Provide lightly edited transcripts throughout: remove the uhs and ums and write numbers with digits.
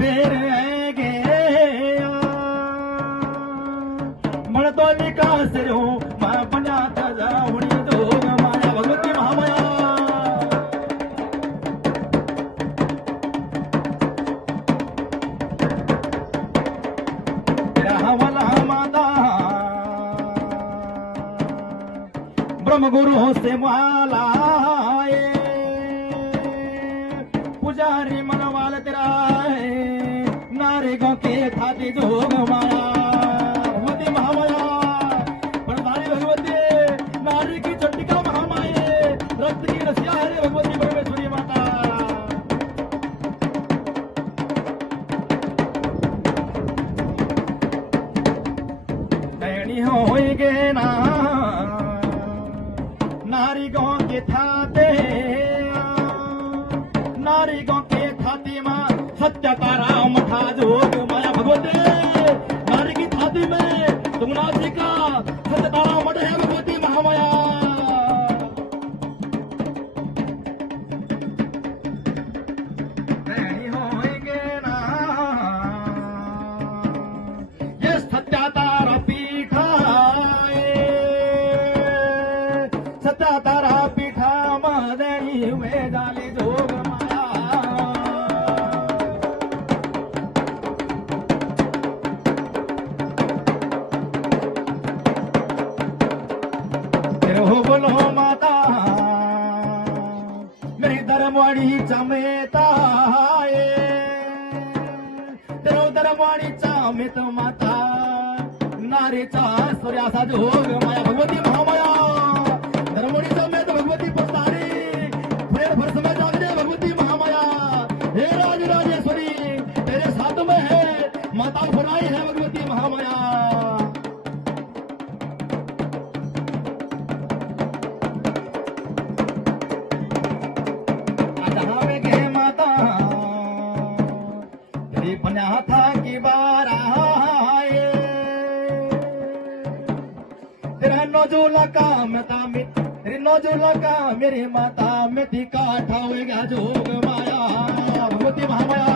बेर गे म्हणतो विकास रो मा पुण्यात जाऊनी जोग माया भगवती महामाया रावला माता ब्रह्मगुरु से माला पुजारी मनवाल तेरा नारे गो के थाती जोग माया भगवती महामाया परदारी भगवती नारी की चंडिका महामाये रक्त की रसिया है भगवती परमेश्वरी माता नैनी होई गे ना नारी गो के थाते नारी गो के छाती में सत्य तारा मठा जोग माया भगवती नारी की छाती में तुंगनाथ का सत्य तारा मठ है भगवती महामाया होएंगे ना ये सत्य तारा पीठा सत्य तारा पीठा मदनी हुए जाली जोग बोलो माता मेरी धर्मवाणी चमेता तेरो धर्मवाणी चमेत माता नारीचा सूर्यासा जोग माया भगवती महामाया धर्मवाणी चमेत भगवती पुरतारी फेर भर समय जागते भगवती महामाया हे राज राजेश्वरी तेरे साथ में है माता फुराई है भगवती महामाया था की बार आए तेरा नौजोला का मता तेरी नौजोला का मेरी माता मेथी काठा होएगा जोग माया भगवती महामाया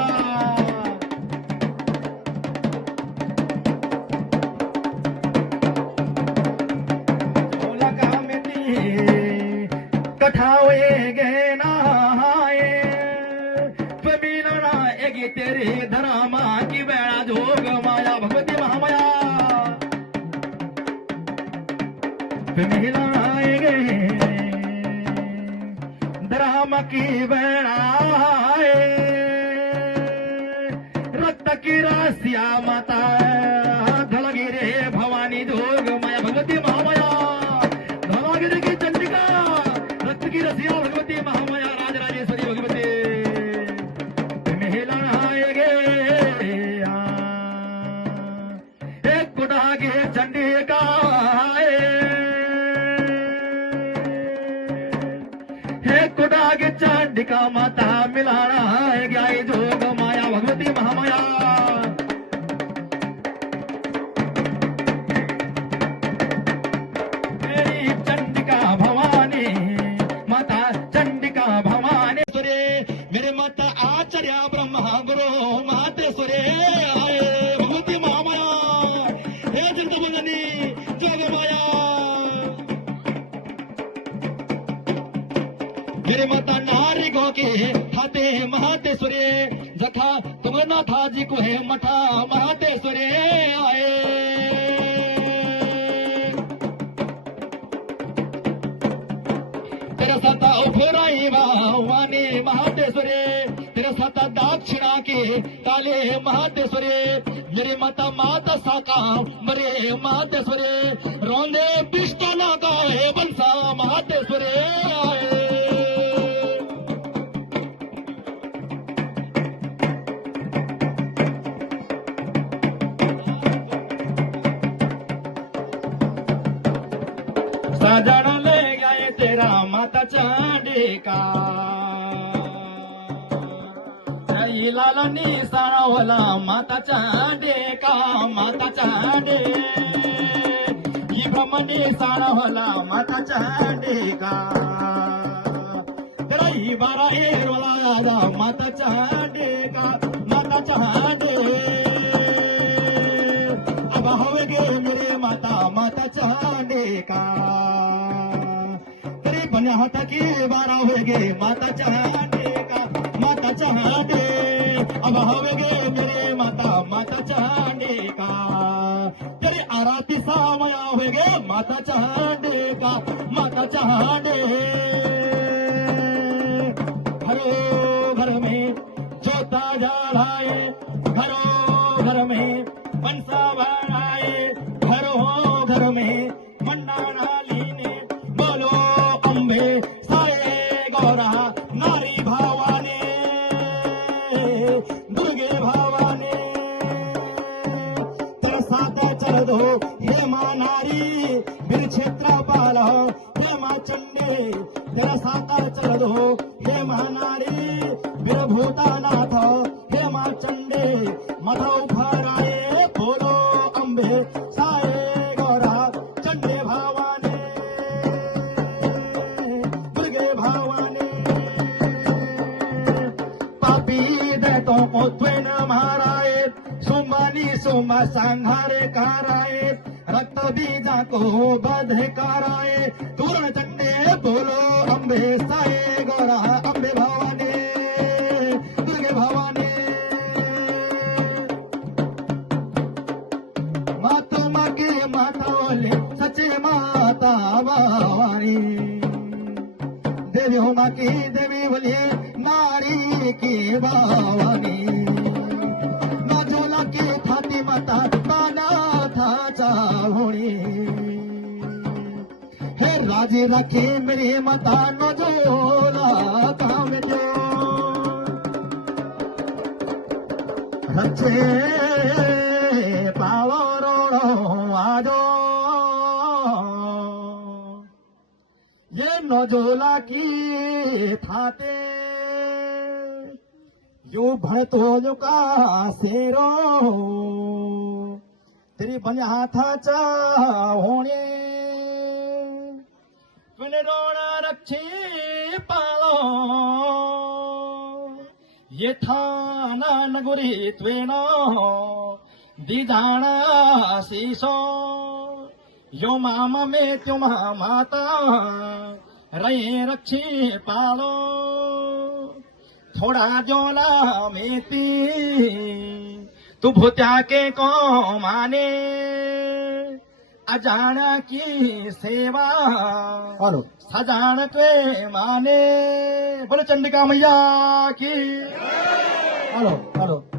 जोला का मेथी कठा होएगे ना तेरे धरामा की वेळा जोग माया भगवती महामाया मिलाएंगे धरामा की वेळा रक्त की रासिया माता धलगिरे भवानी जोग माया भगवती महामाया धलगिरे की चंडिका रक्त की रसिया भगवती महामाया राजराजेश्वरी भगवती चंडिका हे कुडागे चंडिका माता मिलाना है गया जोग माया भगवती महामाया मेरी चंडिका भवानी माता चंडिका भवानी सुरे मेरे माता आचार्य ब्रह्मा गुरु माते सुरे आए भगवती महामाया हे जगदंबनी जोग माया मेरे माता नारी गो के हाथे महातेश्वरे जखा तुमना था जी को है मठा महातेश्वरे आए तेरा साता उफराई वानी महातेश्वरे तेरा साता दाक्षिणा के काले महातेश्वरे मेरी माता माता साका मरे महातेश्वरे रोंदे पिष्टना का है बंसा महातेश्वरे आए सजन ले गए तेरा माता चंडिका लाला निशाना वाला माता चंडिका माता चंडी ये ब्रह्म निशाना वाला माता चंडिका तेरा कई बारा एरवाला जा माता चांडे का माता चांडे अब होगे मेरे माता माता चांडे का तेरी बन्या होता की बारा होगे माता चांडे का माता चांडे अब होगे मेरे माता माता चांडे का तेरी आरती सामया होगे माता चांडे का माता चांडे घरों घर में जोता जलाए घरों घर में पंसा बनाए घरों घर में मंडाना लीने बोलो अम्बे साये गौरा नारी भावाने दुर्गे भावाने तरसाता चल दो हे मां नारी वीर क्षेत्रपाल हे मां चंडे तरसाता चल दो हे महानारी वीर भूतानाथ हे मां चंडे मथा उभाराए बोलो अंबे साये गौरा चंडे भावाने दुर्गे भावाने पापी दैतों को त्वेन माराए सुमानी सुमा संहारे कराए रक्त बीजा को बधे कराए तूर्ण चंडे बोलो अंबे साये गौरा अंबे भवाने दुर्गे भवाने माता के माता बोले सचे माता भवानी देवी हो माँ की देवी बोलिए नारी की भवानी नजोला की थाती माता ताना था चाहोनी हे राजी रखे मेरी माता नजोला काम जो रचे पालो रोड़ो आजो ये नजोला की थाते यो भरतो जो का सेरो तेरी बन्या था चाहोने रोड़ा रक्षे पालो ये थाना नगुरी त्वेनो दिदाना शीशो यो मामा में त्यो माता रे रक्षे पालो थोड़ा जोला मेती तू भूत्या के को माने अजाना की सेवा सजान के माने बोले चंडिका मैया की हेलो हेलो